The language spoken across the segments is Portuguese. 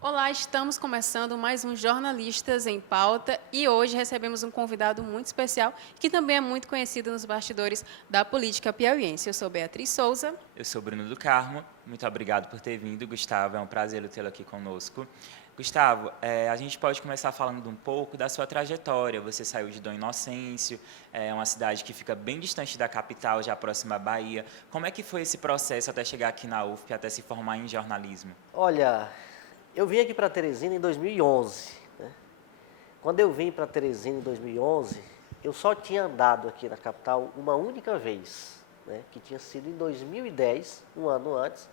Olá, estamos começando mais um Jornalistas em Pauta e hoje recebemos um convidado muito especial que também é muito conhecido nos bastidores da política piauiense. Eu sou Beatriz Souza. Eu sou Bruno do Carmo, muito obrigado por ter vindo, Gustavo, é um prazer tê-lo aqui conosco. Gustavo, a gente pode começar falando um pouco da sua trajetória. Você saiu de Dom Inocêncio, é uma cidade que fica bem distante da capital, já próxima à Bahia. Como é que foi esse processo até chegar aqui na UFP, até se formar em jornalismo? Olha, eu vim aqui para Teresina em 2011, né? Quando eu vim para Teresina em 2011, eu só tinha andado aqui na capital uma única vez, né? Que tinha sido em 2010, um ano antes,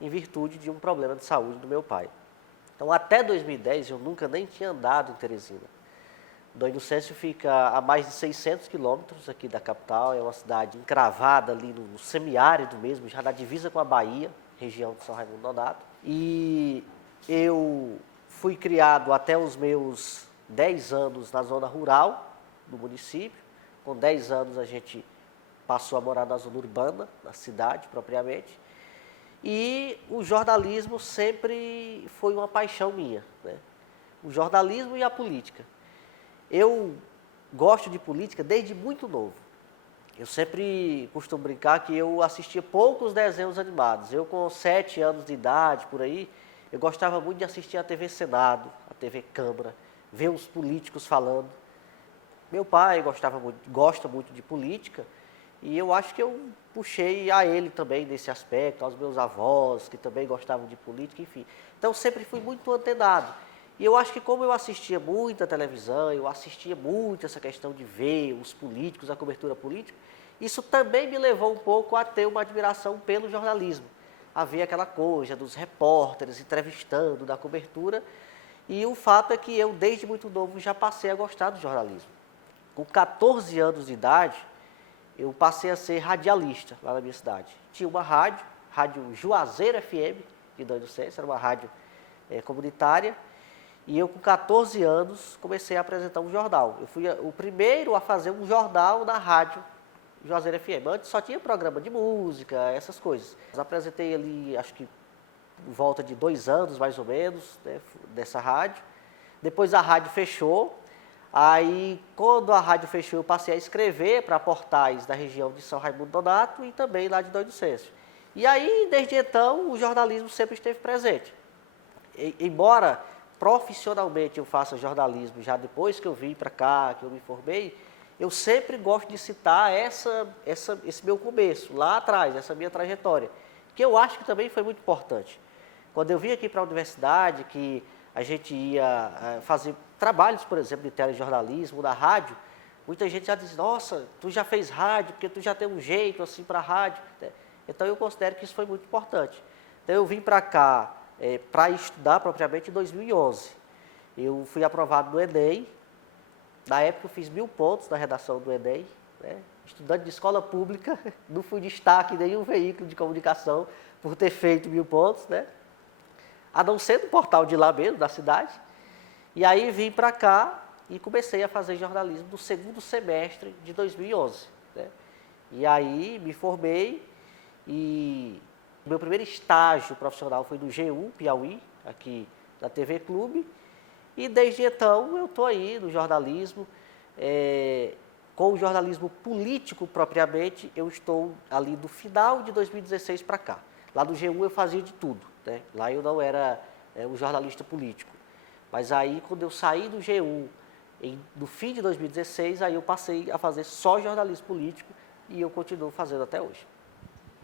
em virtude de um problema de saúde do meu pai. Então, até 2010, eu nunca nem tinha andado em Teresina. Dom Inocêncio fica a mais de 600 quilômetros aqui da capital, é uma cidade encravada ali no semiárido mesmo, já na divisa com a Bahia, região de São Raimundo Nonato. E eu fui criado até os meus 10 anos na zona rural do município. Com 10 anos a gente passou a morar na zona urbana, na cidade propriamente. E o jornalismo sempre foi uma paixão minha, né? O jornalismo e a política. Eu gosto de política desde muito novo. Eu sempre costumo brincar que eu assistia poucos desenhos animados. Eu com 7 anos de idade, por aí, eu gostava muito de assistir a TV Senado, a TV Câmara, ver os políticos falando. Meu pai gosta muito de política e eu acho que eu puxei a ele também nesse aspecto, aos meus avós, que também gostavam de política, enfim. Então, sempre fui muito antenado. E eu acho que como eu assistia muita televisão, eu assistia muito essa questão de ver os políticos, a cobertura política, isso também me levou um pouco a ter uma admiração pelo jornalismo. A ver aquela coisa dos repórteres entrevistando, da cobertura. E o fato é que eu, desde muito novo, já passei a gostar do jornalismo. Com 14 anos de idade, eu passei a ser radialista lá na minha cidade. Tinha uma rádio Juazeiro FM, de Dom Inocêncio, era uma rádio comunitária. E eu, com 14 anos, comecei a apresentar um jornal. Eu fui o primeiro a fazer um jornal na rádio Juazeiro FM. Antes só tinha programa de música, essas coisas. Eu apresentei ali, acho que por volta de 2 anos, mais ou menos, né, dessa rádio. Depois a rádio fechou. Aí, quando a rádio fechou, eu passei a escrever para portais da região de São Raimundo Nonato e também lá de Dom Inocêncio. E aí, desde então, o jornalismo sempre esteve presente. Embora profissionalmente eu faça jornalismo já depois que eu vim para cá, que eu me formei, eu sempre gosto de citar esse meu começo, lá atrás, essa minha trajetória, que eu acho que também foi muito importante. Quando eu vim aqui para a universidade, que a gente ia fazer trabalhos, por exemplo, de telejornalismo, da rádio, muita gente já diz, nossa, tu já fez rádio, porque tu já tem um jeito assim para rádio. Então eu considero que isso foi muito importante. Então eu vim para cá para estudar propriamente em 2011. Eu fui aprovado no Enem. Na época eu fiz 1000 pontos na redação do Enem, né? Estudante de escola pública, não fui destaque em nenhum veículo de comunicação por ter feito 1000 pontos, né? A não ser no portal de lá mesmo, da cidade. E aí vim para cá e comecei a fazer jornalismo no segundo semestre de 2011, né? E aí me formei e meu primeiro estágio profissional foi no G1 Piauí, aqui na TV Clube. E desde então eu estou aí no jornalismo, com o jornalismo político propriamente, eu estou ali do final de 2016 para cá. Lá no G1 eu fazia de tudo, né? Lá eu não era um jornalista político. Mas aí quando eu saí do G1, no fim de 2016, aí eu passei a fazer só jornalismo político e eu continuo fazendo até hoje.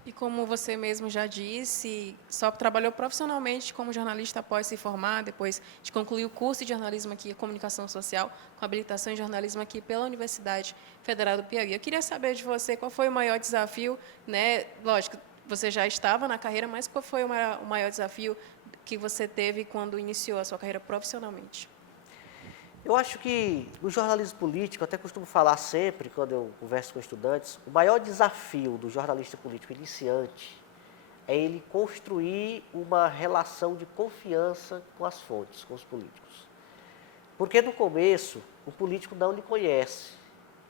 E como você mesmo já disse, só trabalhou profissionalmente como jornalista após se formar, depois de concluir o curso de jornalismo aqui, comunicação social, com habilitação em jornalismo aqui pela Universidade Federal do Piauí. Eu queria saber de você qual foi o maior desafio, né? Lógico, você já estava na carreira, mas qual foi o maior desafio que você teve quando iniciou a sua carreira profissionalmente? Eu acho que no jornalismo político, eu até costumo falar sempre, quando eu converso com estudantes, o maior desafio do jornalista político iniciante é ele construir uma relação de confiança com as fontes, com os políticos. Porque no começo, o político não lhe conhece.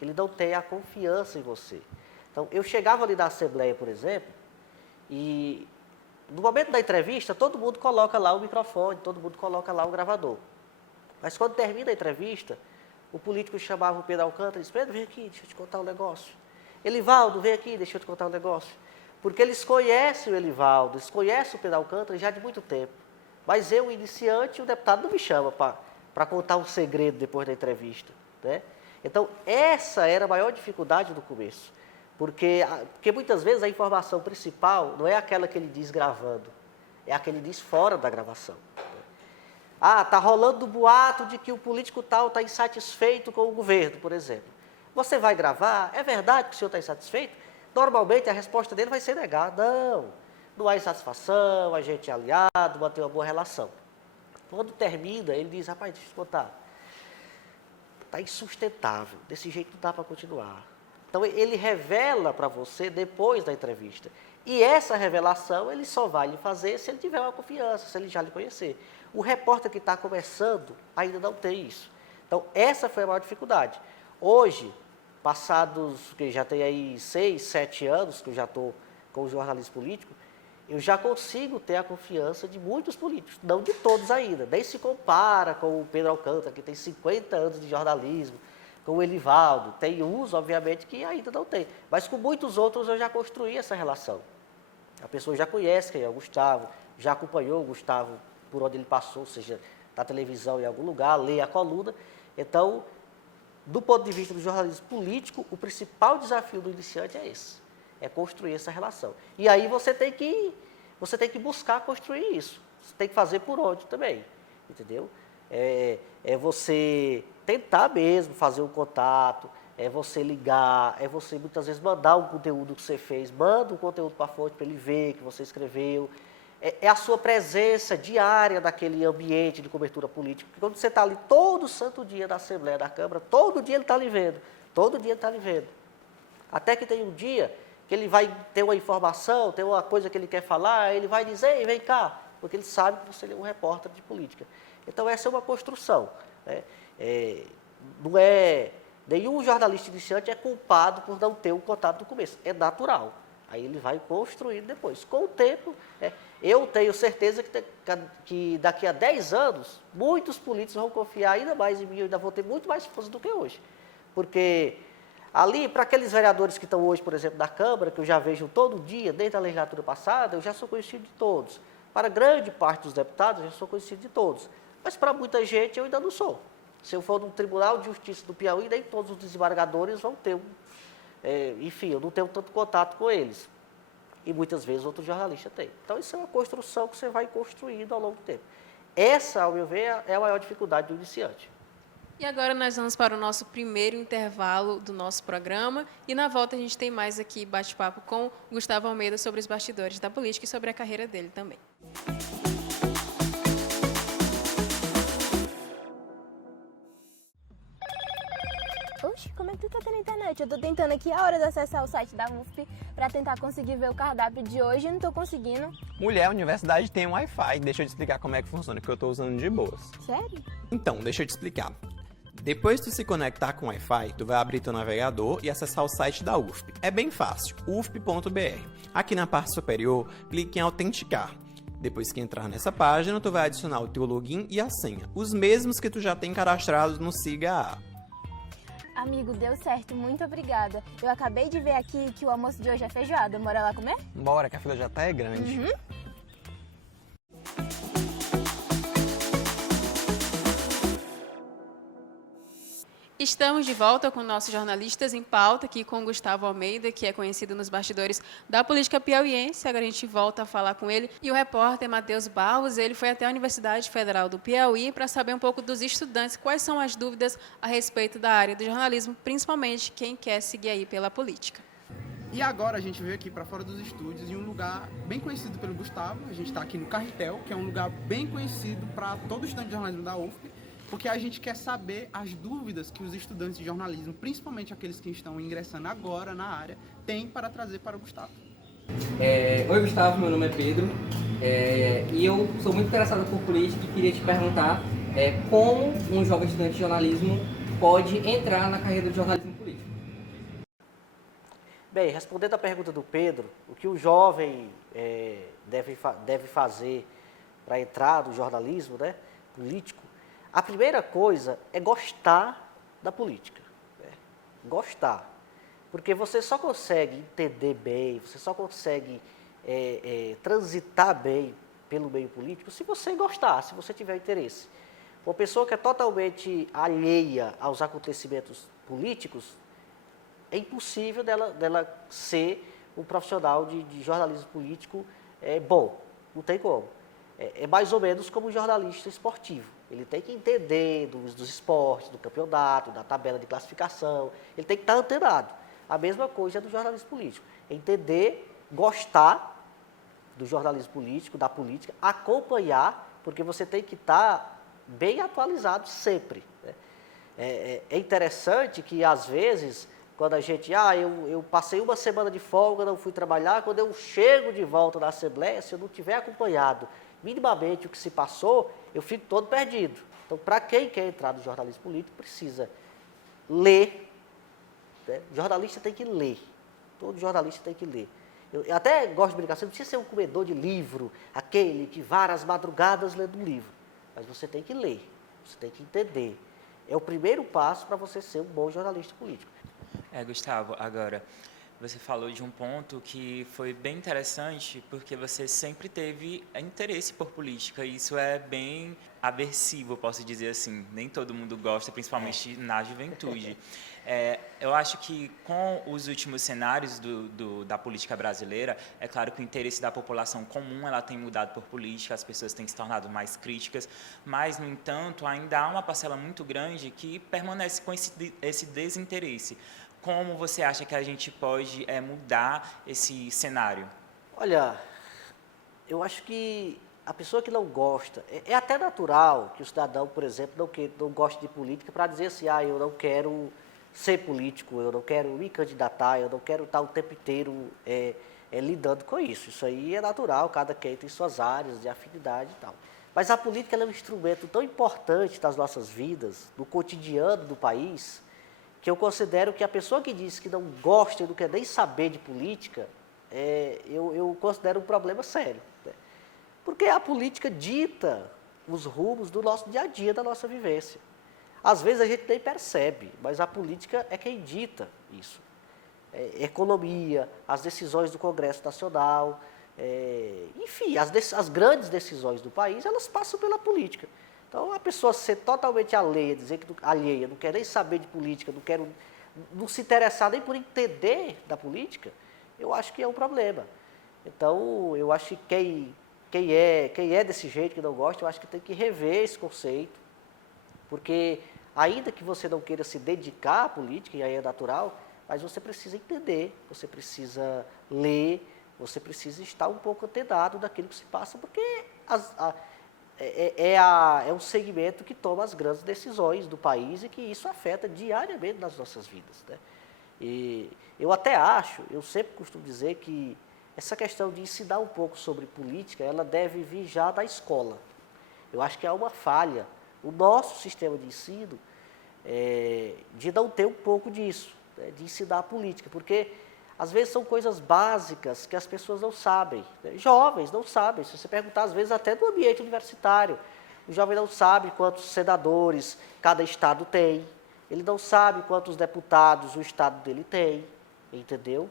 ele não tem a confiança em você. Então, eu chegava ali na Assembleia, por exemplo, e no momento da entrevista, todo mundo coloca lá o microfone, todo mundo coloca lá o gravador. Mas quando termina a entrevista, o político chamava o Pedro Alcântara e disse: Pedro, vem aqui, deixa eu te contar um negócio. Elivaldo, vem aqui, deixa eu te contar um negócio. Porque eles conhecem o Elivaldo, eles conhecem o Pedro Alcântara já de muito tempo. Mas eu, o iniciante, o deputado não me chama para contar um segredo depois da entrevista, né? Então, essa era a maior dificuldade do começo. Porque muitas vezes a informação principal não é aquela que ele diz gravando, é a que ele diz fora da gravação. Ah, está rolando o boato de que o político tal está insatisfeito com o governo, por exemplo. Você vai gravar? É verdade que o senhor está insatisfeito? Normalmente a resposta dele vai ser negar. Não há insatisfação, a gente é aliado, manter uma boa relação. Quando termina, ele diz: rapaz, deixa eu te contar, está insustentável, desse jeito não dá para continuar. Então, ele revela para você depois da entrevista. E essa revelação, ele só vai lhe fazer se ele tiver uma confiança, se ele já lhe conhecer. O repórter que está começando ainda não tem isso. Então, essa foi a maior dificuldade. Hoje, passados, que já tem aí 6, 7 anos que eu já estou com o jornalismo político, eu já consigo ter a confiança de muitos políticos, não de todos ainda. Nem se compara com o Pedro Alcântara, que tem 50 anos de jornalismo, com o Elivaldo. Tem uns, obviamente, que ainda não tem. Mas com muitos outros eu já construí essa relação. A pessoa já conhece quem é o Gustavo, já acompanhou o Gustavo por onde ele passou, seja na televisão em algum lugar, lê a coluna. Então, do ponto de vista do jornalismo político, o principal desafio do iniciante é esse, é construir essa relação. E aí você tem que buscar construir isso. Você tem que fazer por onde também, entendeu? É você tentar mesmo fazer um contato, é você ligar, é você muitas vezes mandar o conteúdo que você fez, manda um conteúdo para a fonte para ele ver que você escreveu. É a sua presença diária naquele ambiente de cobertura política. Porque quando você está ali todo santo dia na Assembleia da Câmara, todo dia ele está lhe vendo, todo dia ele está lhe vendo. Até que tem um dia que ele vai ter uma informação, tem uma coisa que ele quer falar, ele vai dizer: ei, vem cá, porque ele sabe que você é um repórter de política. Então, essa é uma construção, né? Não é, nenhum jornalista iniciante é culpado por não ter um contato no começo, é natural. Aí ele vai construindo depois. Com o tempo, eu tenho certeza que daqui a 10 anos, muitos políticos vão confiar ainda mais em mim, eu ainda vou ter muito mais força do que hoje. Porque ali, para aqueles vereadores que estão hoje, por exemplo, na Câmara, que eu já vejo todo dia, desde a legislatura passada, eu já sou conhecido de todos. Para grande parte dos deputados, eu já sou conhecido de todos. Mas para muita gente eu ainda não sou. Se eu for no Tribunal de Justiça do Piauí, nem todos os desembargadores vão ter enfim, eu não tenho tanto contato com eles. E muitas vezes outro jornalista tem. Então, isso é uma construção que você vai construindo ao longo do tempo. Essa, ao meu ver, é a maior dificuldade do iniciante. E agora nós vamos para o nosso primeiro intervalo do nosso programa. E na volta a gente tem mais aqui bate-papo com o Gustavo Almeida sobre os bastidores da política e sobre a carreira dele também. Oxe, como é que tu tá tendo internet? Eu tô tentando aqui a hora de acessar o site da UFP pra tentar conseguir ver o cardápio de hoje e não tô conseguindo. Mulher, a universidade tem um Wi-Fi. Deixa eu te explicar como é que funciona, que eu tô usando de boas. Sério? Então, deixa eu te explicar. Depois de tu se conectar com o Wi-Fi, tu vai abrir teu navegador e acessar o site da UFP. É bem fácil, ufp.br. Aqui na parte superior, clique em autenticar. Depois que entrar nessa página, tu vai adicionar o teu login e a senha, os mesmos que tu já tem cadastrados no SIGA. Amigo, deu certo, muito obrigada. Eu acabei de ver aqui que o almoço de hoje é feijoada. Bora lá comer? Bora, que a fila já tá grande. Estamos de volta com nossos jornalistas em pauta, aqui com o Gustavo Almeida, que é conhecido nos bastidores da política piauiense. Agora a gente volta a falar com ele. E o repórter Matheus Barros, ele foi até a Universidade Federal do Piauí para saber um pouco dos estudantes, quais são as dúvidas a respeito da área do jornalismo, principalmente quem quer seguir aí pela política. E agora a gente veio aqui para fora dos estúdios, em um lugar bem conhecido pelo Gustavo. A gente está aqui no Carretel, que é um lugar bem conhecido para todo estudante de jornalismo da UFP, porque a gente quer saber as dúvidas que os estudantes de jornalismo, principalmente aqueles que estão ingressando agora na área, têm para trazer para o Gustavo. Oi Gustavo, meu nome é Pedro e eu sou muito interessado por política e queria te perguntar como um jovem estudante de jornalismo pode entrar na carreira de jornalismo político. Bem, respondendo à pergunta do Pedro, o que o jovem deve fazer para entrar no jornalismo, né, político, a primeira coisa é gostar da política. Né? Gostar. Porque você só consegue entender bem, você só consegue transitar bem pelo meio político se você gostar, se você tiver interesse. Uma pessoa que é totalmente alheia aos acontecimentos políticos, é impossível dela ser um profissional de jornalismo político bom. Não tem como. É mais ou menos como um jornalista esportivo. Ele tem que entender dos esportes, do campeonato, da tabela de classificação. Ele tem que estar antenado. A mesma coisa é do jornalismo político. Entender, gostar do jornalismo político, da política, acompanhar, porque você tem que estar bem atualizado sempre. Né? É interessante que, às vezes, quando a gente, eu passei uma semana de folga, não fui trabalhar, quando eu chego de volta na Assembleia, se eu não tiver acompanhado minimamente o que se passou, eu fico todo perdido. Então, para quem quer entrar no jornalismo político, precisa ler. Né? O jornalista tem que ler. Todo jornalista tem que ler. Eu até gosto de brincar, você não precisa ser um comedor de livro, aquele que várias madrugadas lendo um livro. Mas você tem que ler, você tem que entender. É o primeiro passo para você ser um bom jornalista político. Gustavo, agora, você falou de um ponto que foi bem interessante, porque você sempre teve interesse por política, e isso é bem aversivo, posso dizer assim. Nem todo mundo gosta, principalmente na juventude. Eu acho que com os últimos cenários da política brasileira, é claro que o interesse da população comum ela tem mudado por política, as pessoas têm se tornado mais críticas, mas, no entanto, ainda há uma parcela muito grande que permanece com esse desinteresse. Como você acha que a gente pode mudar esse cenário? Olha, eu acho que a pessoa que não gosta, é até natural que o cidadão, por exemplo, não goste de política para dizer assim, eu não quero ser político, eu não quero me candidatar, eu não quero estar o tempo inteiro lidando com isso. Isso aí é natural, cada quem tem suas áreas de afinidade e tal. Mas a política ela é um instrumento tão importante das nossas vidas, no cotidiano do país, que eu considero que a pessoa que diz que não gosta e não quer nem saber de política, eu considero um problema sério. Né? Porque a política dita os rumos do nosso dia a dia, da nossa vivência. Às vezes a gente nem percebe, mas a política é quem dita isso. Economia, as decisões do Congresso Nacional, enfim, as grandes decisões do país, elas passam pela política. Então, a pessoa ser totalmente alheia, dizer que alheia, não quer nem saber de política, não se interessar nem por entender da política, eu acho que é um problema. Então, eu acho que quem é desse jeito, que não gosta, eu acho que tem que rever esse conceito, porque ainda que você não queira se dedicar à política, e aí é natural, mas você precisa entender, você precisa ler, você precisa estar um pouco antenado daquilo que se passa, porque é um segmento que toma as grandes decisões do país e que isso afeta diariamente nas nossas vidas. Né? E eu até acho, eu sempre costumo dizer que essa questão de ensinar um pouco sobre política, ela deve vir já da escola. Eu acho que há uma falha, o nosso sistema de ensino, de não ter um pouco disso, né? De ensinar a política, porque às vezes são coisas básicas que as pessoas não sabem. Né? Jovens não sabem. Se você perguntar, às vezes, até no ambiente universitário, o jovem não sabe quantos senadores cada estado tem. Ele não sabe quantos deputados o estado dele tem. Entendeu?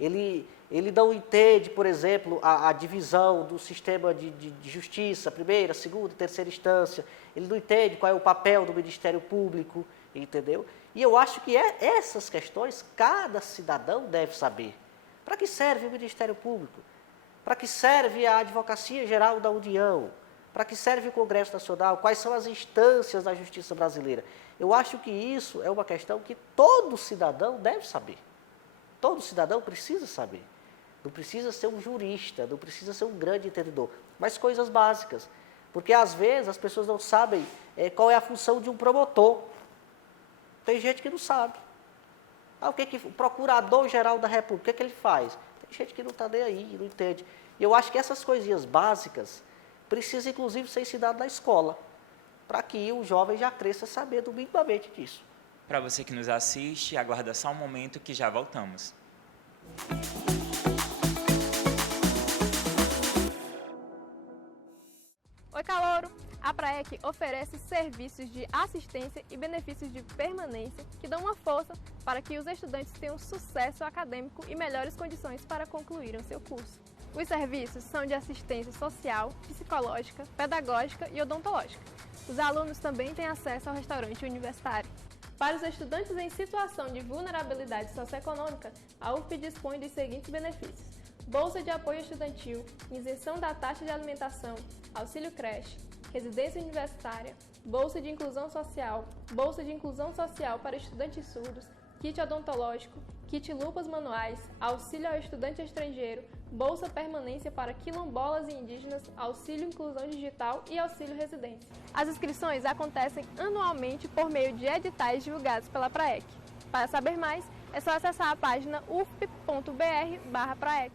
Ele não entende, por exemplo, a divisão do sistema de justiça, primeira, segunda e terceira instância. Ele não entende qual é o papel do Ministério Público, entendeu? E eu acho que essas questões cada cidadão deve saber. Para que serve o Ministério Público? Para que serve a Advocacia Geral da União? Para que serve o Congresso Nacional? Quais são as instâncias da justiça brasileira? Eu acho que isso é uma questão que todo cidadão deve saber. Todo cidadão precisa saber. Não precisa ser um jurista, não precisa ser um grande entendedor, mas coisas básicas. Porque, às vezes, as pessoas não sabem qual é a função de um promotor. Tem gente que não sabe. O Procurador-Geral da República, o que ele faz? Tem gente que não está nem aí, não entende. E eu acho que essas coisinhas básicas precisam, inclusive, ser ensinadas na escola, para que o jovem já cresça sabendo minimamente disso. Para você que nos assiste, aguarda só um momento que já voltamos. Oi, calouro! A Praec oferece serviços de assistência e benefícios de permanência que dão uma força para que os estudantes tenham sucesso acadêmico e melhores condições para concluírem o seu curso. Os serviços são de assistência social, psicológica, pedagógica e odontológica. Os alunos também têm acesso ao restaurante universitário. Para os estudantes em situação de vulnerabilidade socioeconômica, a UFP dispõe dos seguintes benefícios: bolsa de apoio estudantil, isenção da taxa de alimentação, auxílio creche, residência universitária, bolsa de inclusão social para estudantes surdos, kit odontológico, kit lupas manuais, auxílio ao estudante estrangeiro, bolsa permanência para quilombolas e indígenas, auxílio inclusão digital e auxílio residência. As inscrições acontecem anualmente por meio de editais divulgados pela Praec. Para saber mais, é só acessar a página ufp.br/praec.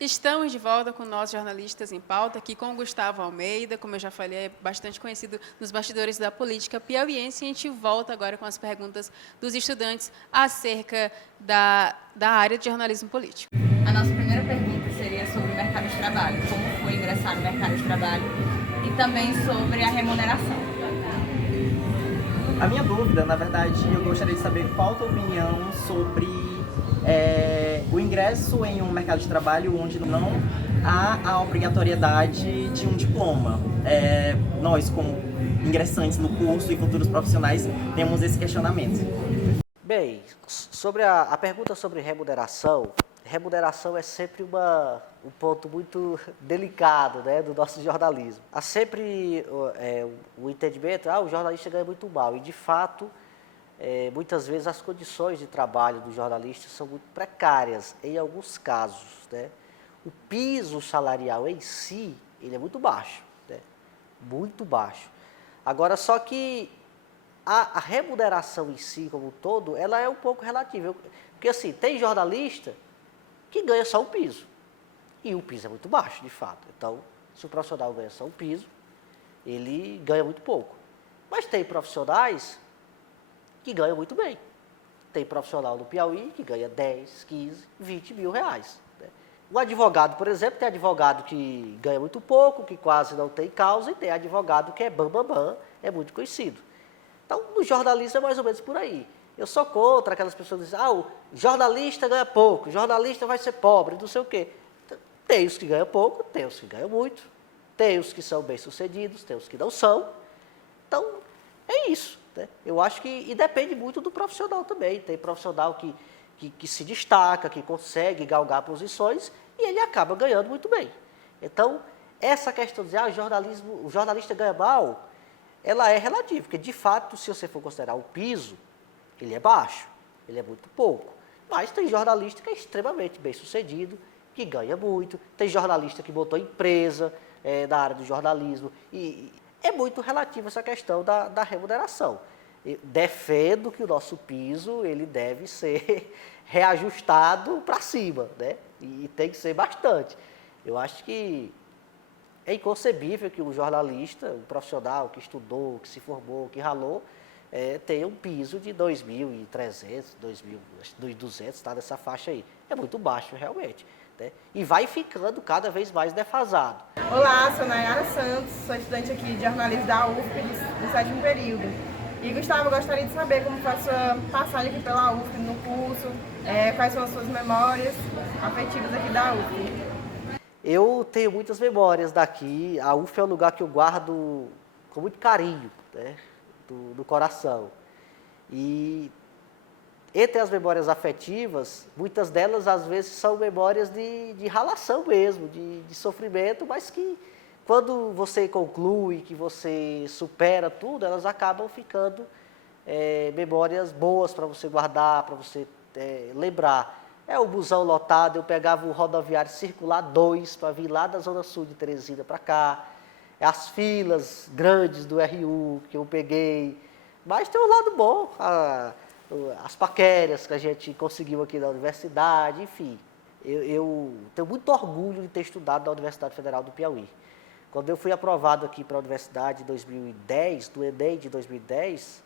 Estamos de volta com nossos jornalistas em pauta, aqui com o Gustavo Almeida, como eu já falei, é bastante conhecido nos bastidores da política piauiense, e a gente volta agora com as perguntas dos estudantes acerca da área de jornalismo político. A nossa primeira pergunta seria sobre o mercado de trabalho, como foi ingressar no mercado de trabalho, e também sobre a remuneração. A minha dúvida, na verdade, eu gostaria de saber qual a tua opinião sobre o ingresso em um mercado de trabalho onde não há a obrigatoriedade de um diploma. Nós, como ingressantes no curso e futuros profissionais, temos esse questionamento. Bem, sobre a pergunta sobre remuneração é sempre um ponto muito delicado, né, do nosso jornalismo. Há sempre o entendimento, o jornalista ganha muito mal, e de fato, muitas vezes as condições de trabalho do jornalista são muito precárias, em alguns casos, né? O piso salarial em si, ele é muito baixo, né? Muito baixo. Agora, só que a remuneração em si, como um todo, ela é um pouco relativa. Porque, assim, tem jornalista que ganha só um piso, e o piso é muito baixo, de fato. Então, se o profissional ganha só um piso, ele ganha muito pouco. Mas tem profissionais que ganham muito bem. Tem profissional no Piauí que ganha 10, 15, 20 mil reais. Né? O advogado, por exemplo, tem advogado que ganha muito pouco, que quase não tem causa, e tem advogado que é bam, é muito conhecido. Então, no jornalismo é mais ou menos por aí. Eu sou contra aquelas pessoas que dizem, o jornalista ganha pouco, o jornalista vai ser pobre, não sei o quê. Tem os que ganham pouco, tem os que ganham muito, tem os que são bem-sucedidos, tem os que não são. Então, é isso. Né? Eu acho que, e depende muito do profissional também. Tem profissional que se destaca, que consegue galgar posições, e ele acaba ganhando muito bem. Então, essa questão de dizer, o jornalista ganha mal, ela é relativa, porque de fato, se você for considerar o piso, ele é baixo, ele é muito pouco. Mas tem jornalista que é extremamente bem sucedido, que ganha muito, tem jornalista que botou empresa na área do jornalismo, e é muito relativo essa questão da remuneração. Eu defendo que o nosso piso ele deve ser reajustado para cima, né? E tem que ser bastante. Eu acho que é inconcebível que um jornalista, um profissional que estudou, que se formou, que ralou, tenha um piso de 2.300, 2.200, tá, nessa faixa aí. É muito baixo, realmente. Né? E vai ficando cada vez mais defasado. Olá, sou Nayara Santos, sou estudante aqui de jornalismo da UFP do 7º período. E, Gustavo, eu gostaria de saber como foi a sua passagem aqui pela UFP no curso, quais são as suas memórias afetivas aqui da UFP. Eu tenho muitas memórias daqui. A UFP é um lugar que eu guardo com muito carinho, né, do coração. E entre as memórias afetivas, muitas delas, às vezes, são memórias de ralação mesmo, de sofrimento, mas que, quando você conclui, que você supera tudo, elas acabam ficando memórias boas para você guardar, para você lembrar. É o busão lotado, eu pegava o rodoviário circular 2 para vir lá da Zona Sul de Teresina para cá. As filas grandes do RU que eu peguei. Mas tem um lado bom, as paqueras que a gente conseguiu aqui na universidade, enfim. Eu tenho muito orgulho de ter estudado na Universidade Federal do Piauí. Quando eu fui aprovado aqui para a universidade em 2010, do Enem de 2010,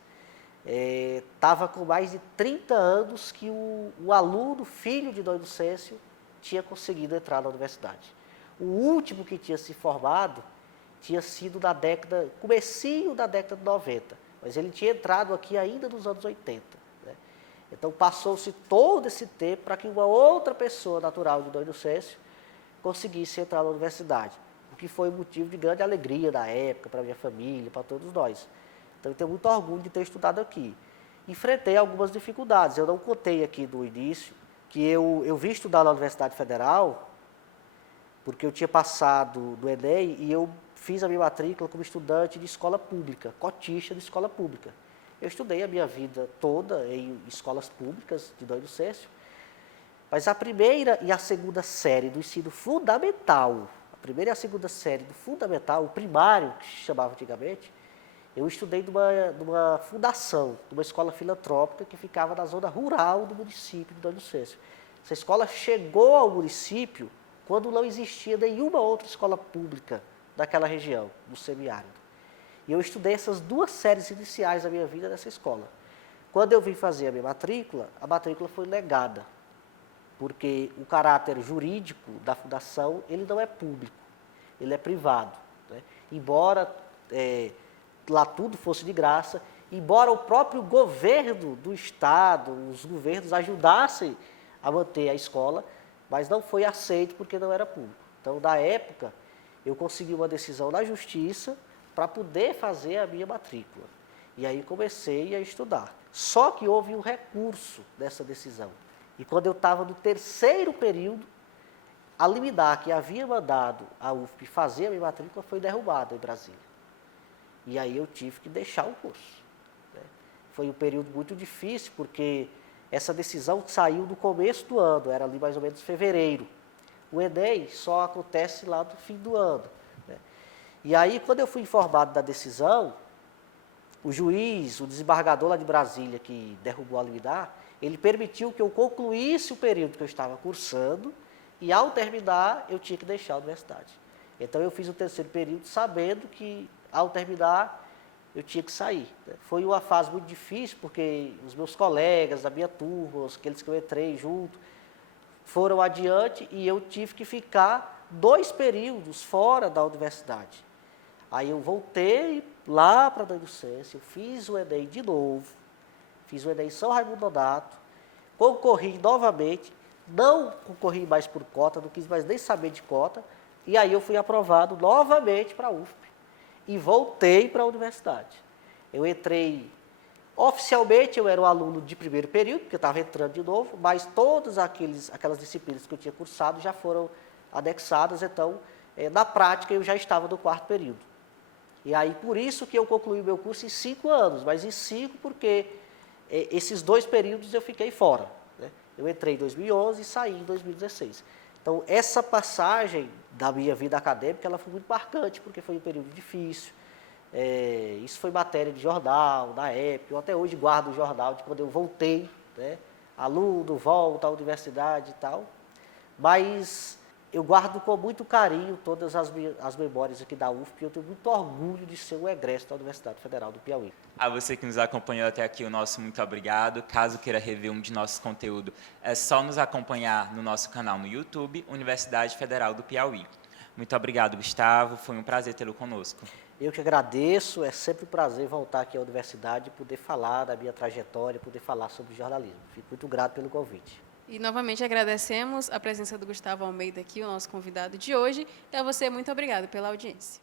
estava com mais de 30 anos que o aluno, filho de Dom Inocêncio, tinha conseguido entrar na universidade. O último que tinha se formado tinha sido comecinho da década de 90, mas ele tinha entrado aqui ainda nos anos 80. Né? Então passou-se todo esse tempo para que uma outra pessoa natural de Dom Inocêncio conseguisse entrar na universidade, o que foi motivo de grande alegria da época, para a minha família, para todos nós. Então eu tenho muito orgulho de ter estudado aqui. Enfrentei algumas dificuldades, eu não contei aqui no início, que eu vim estudar na Universidade Federal, porque eu tinha passado no Enem e eu fiz a minha matrícula como estudante de escola pública, cotista de escola pública. Eu estudei a minha vida toda em escolas públicas de Dom Inocêncio, mas a primeira e a segunda série do ensino fundamental, a primeira e a segunda série do fundamental, o primário, que se chamava antigamente, eu estudei numa fundação, numa escola filantrópica que ficava na zona rural do município de Dom Inocêncio. Essa escola chegou ao município quando não existia nenhuma outra escola pública daquela região, do semiárido. E eu estudei essas 2 séries iniciais da minha vida nessa escola. Quando eu vim fazer a minha matrícula, a matrícula foi negada, porque o caráter jurídico da fundação, ele não é público, ele é privado. Né? Embora lá tudo fosse de graça, embora o próprio governo do estado, os governos ajudassem a manter a escola, mas não foi aceito porque não era público. Então, na época, eu consegui uma decisão na justiça para poder fazer a minha matrícula. E aí comecei a estudar. Só que houve um recurso dessa decisão. E quando eu estava no 3º período, a liminar que havia mandado a UFP fazer a minha matrícula foi derrubada em Brasília. E aí eu tive que deixar o curso. Né? Foi um período muito difícil, porque essa decisão saiu no começo do ano, era ali mais ou menos fevereiro. O Enem só acontece lá no fim do ano. Né? E aí, quando eu fui informado da decisão, o juiz, o desembargador lá de Brasília, que derrubou a liminar, ele permitiu que eu concluísse o período que eu estava cursando e, ao terminar, eu tinha que deixar a universidade. Então, eu fiz o 3º período sabendo que, ao terminar, eu tinha que sair. Né? Foi uma fase muito difícil, porque os meus colegas da minha turma, aqueles que eu entrei junto, foram adiante e eu tive que ficar 2 períodos fora da universidade. Aí eu voltei lá para a Dom Inocêncio, eu fiz o Enem de novo, fiz o Enem em São Raimundo Nonato, concorri novamente, não concorri mais por cota, não quis mais nem saber de cota, e aí eu fui aprovado novamente para a UFP e voltei para a universidade. Eu entrei, oficialmente eu era um aluno de 1º período, porque eu estava entrando de novo, mas todas aquelas disciplinas que eu tinha cursado já foram anexadas, então, na prática, eu já estava no 4º período. E aí, por isso que eu concluí o meu curso em 5 anos, mas em 5 porque esses 2 períodos eu fiquei fora. Né? Eu entrei em 2011 e saí em 2016. Então, essa passagem da minha vida acadêmica, ela foi muito marcante, porque foi um período difícil. Isso foi matéria de jornal, na época. Eu até hoje guardo o jornal de quando eu voltei, né? Aluno, volta à universidade e tal. Mas eu guardo com muito carinho todas as memórias aqui da UFP e eu tenho muito orgulho de ser um egresso da Universidade Federal do Piauí. A você que nos acompanhou até aqui, o nosso muito obrigado. Caso queira rever um de nossos conteúdos, é só nos acompanhar no nosso canal no YouTube, Universidade Federal do Piauí. Muito obrigado, Gustavo. Foi um prazer tê-lo conosco. Eu que agradeço. É sempre um prazer voltar aqui à universidade e poder falar da minha trajetória, poder falar sobre jornalismo. Fico muito grato pelo convite. E, novamente, agradecemos a presença do Gustavo Almeida aqui, o nosso convidado de hoje. E a você, muito obrigado pela audiência.